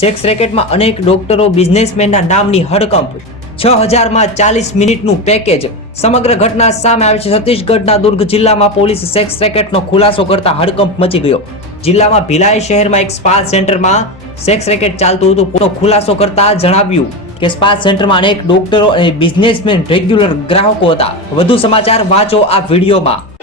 Sex રેકેટમાં અનેક ડોક્ટરો બિઝનેસમેનના નામની હડકંપ, 6000 માં 40 મિનિટનું પેકેજ. સમગ્ર ઘટના સામે આવી છે. છત્તીસગઢના દુર્ગ જિલ્લામાં પોલીસ સેક્સ રેકેટનો ખુલાસો કરતા હડકંપ મચી ગયો. જિલ્લામાં ભિલાઈ શહેરમાં એક સ્પા સેન્ટરમાં સેક્સ રેકેટ ચાલતું હતું. ખુલાસો કરતા જણાવ્યું કે સ્પા સેન્ટરમાં અનેક ડોક્ટરો અને બિઝનેસમેન રેગ્યુલર ગ્રાહકો હતા. વધુ સમાચાર વાંચો આ વિડીયોમાં.